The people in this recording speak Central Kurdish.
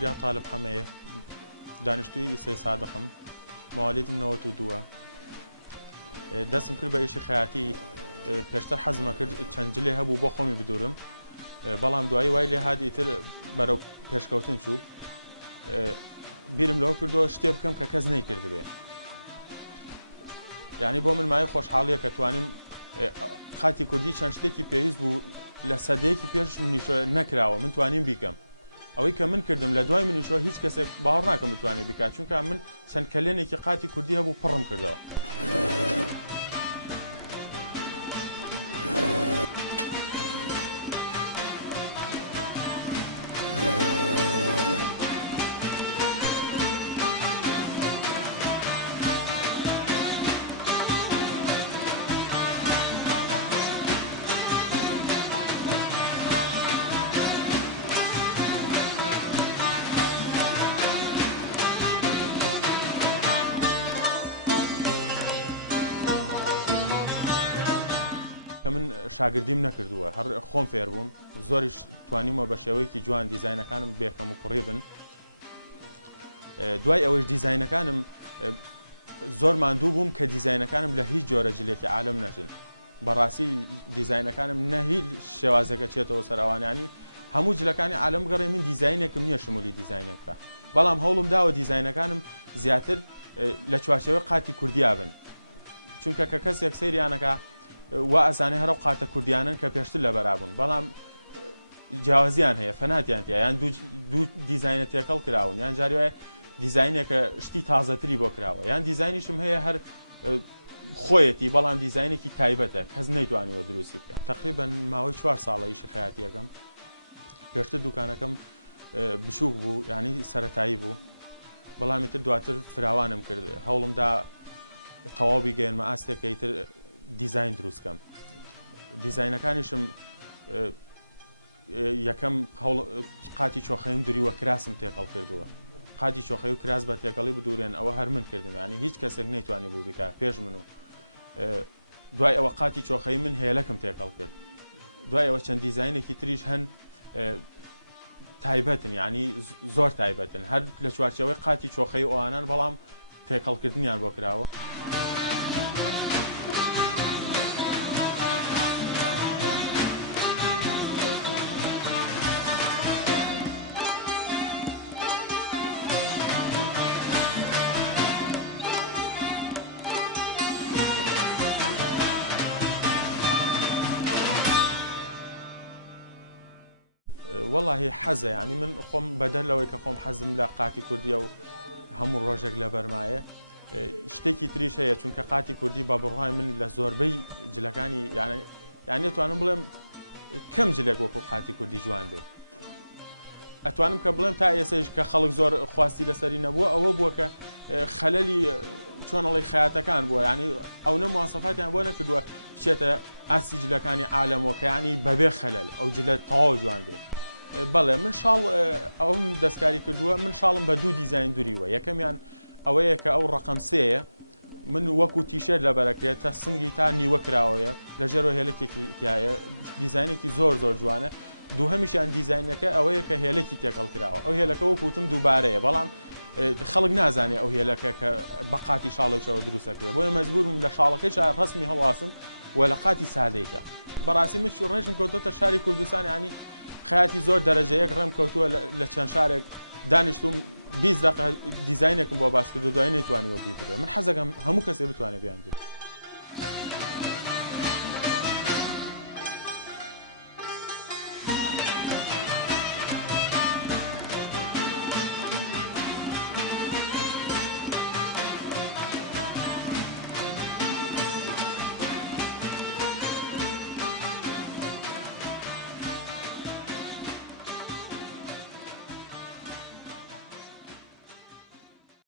فریا طالب حەمەیە دانیشتووی سێ سادقم ماوەلیدم 92 دەستم کرد بە ئیشی خەیاتی پێشتر حەزمە کرد چەند جلێ هەبوو بۆ خۆمی بدورم بەڵام دوایی وای لێ هات ئیتر بەرەو پێشکەوتن چوو بیرم لەوە کردەوە شتێ بکەم کە کەس نەیکردبێ یعنی بۆ من مای خۆشحاڵیە کە توانیم خاتی کوردی چەند شتێکی پێویست بوو لە سەدەیەکی پێش منیشۆ نەکراوە من توانیم بیکەم ئەوەی کە من کردم لە دوای منیشۆ هیچ کەسێک باوەڕ ناکەم بتوانێت بکات چونکە من چەند کەلێنێکی قاتی کوردی هەبوو پڕم کردەوە. من شاگردیم نەکردووە هەر خۆم فێر بووم زۆریش توانیمەوە بە شێوەیەکی جوان دیزاینەکانم بێکەم و کوڕی بن دوای ئەوەش دیزاینەکانم زۆر ماندوو بووم کە دیزاینەکانم لە هیچ جۆرە جلێکی عالم نەچن بەڕاستی دیزاینەکانم نەهی شێوازەکە چێتەوە سەراوانیانی هەموو جلەکانی عالم گەڕێ من دیزاینێکم نییە شمولی دیزاینێک بکە بەڵام هەوڵم داوە دیزاینەکانم زیاتر لە چوارچێوەی قاتی کوردیا بن چونکە کە کەسێک سەیریانەکە وا ئەزانێ هەرە قاتە کوردیانن کە پێشتر لە بەرابوون بەڵام جیاوازیان هەیە فەناتیان تیا یان دوو دیزاینە تێکەڵ کراون یان جاری وایە دیزاینێکە شتی تازەتری بۆ کراوە یان دیزاینیشم هەیە هەر خۆیەتی بەڵام دیزاینێکی تایبەتە کەس نەیتوانیوە دروستی بکە تقریبەن ماوەی 4 ساڵە ئیشی خەیاتیەکەم پێشتر دوکانەکەم بچووک بوو ینی سەرەتایی بوو بەڵامی تر دواتر فراوانم کرد هەوڵمدا تەواوی گەێنمە ئاستێکە تر دیزاین دروستکەم دیزاینەکانیشم یەکەم قاتی چۆخەیم دووریوە کراسم تێکەڵ کردووە قاتی چۆخەی و کراس بە تێکەڵی بدورێن ئەوە هەر من کردم ینی هیچ کەسێک نەیتوانی بوو بکە پێش من و دوای ئەوە قاتی چۆخەی من هێلەکەم تێکەڵ کرد دوای ئەوە چەند دیزاینێکی تریش هەن تایبەتن ینی زۆر تایبەتن هەر لە چوارچەوەی قاتی چۆخەی ئەوانان بەڵام تێکەڵکردنیان بۆ کراوە. والله حەزە ینی من خۆم بەدەر لەوەی کە خۆم حەزم لە قاتی کوردیە و هەموو ڕۆژێک لە بەرمایە شتێکی تریش هەیە چونکە قاتی کوردی بە بڕوای من لە زۆربەی جلەکانی یان ئەتوانم بڵێم کەم جلێک وەکو قاتی کوردی جوان بێ ئەتوانم کە بڵێم تا ئێسەش کە خەڵک زۆر خواستی لەسەری نەبووە ئەوە بووە کە خەلەلی چۆنەڵی خەیاتەکان بووە ینی ئەو نە مواسەفاتیان بۆ نەکردووە بچێتە ئاسی جلەکانی عالەمەوە کە ینی بەبێ خەلەل ئەو جلە تەواو جوان بێ بەڵێ من شاڵ ئەوم دەستکاری کردووە من شاڵم بە دوو دیزاین دووریوە یەکەمیان ئەوەیە کە ئەو ڕقم سەیە من وەکو تیشێر لە بەرەکرێت تا سنگی تا نیوە کراوەیە لە ژێرۆ هێلکێکی تایە دیزاینێکی زۆر زۆر جوانە دووهەمیشیان دیزاینەکە ئەوەیە کە هێلکی تێکەڵ کراوە ئەو هێلەکە وەکوتم دووبارەیە بەڵام خەڵک نازانێ ئەو هێلەکە کە بە قاتی شاڵێکەوە دروستەکرێت بۆیە مەجبورم لە شاڵەکەی ڕسمی هەڵواسم و لە قاتی سادەیکە بەڕاستی من ڕێژم کەوتۆتە شاری کوردستان ینی خەیاتی زۆر دەرەجەیەک ڕێم کەوتووە لە چەند شارێک دانیشتوم 20 دقیقە دیزاینێکم بۆ باس کرد و دوای نەیتوانیوە بیترێ من حەزەکەم هەموو کەسێ بتوانێت بیان بێت.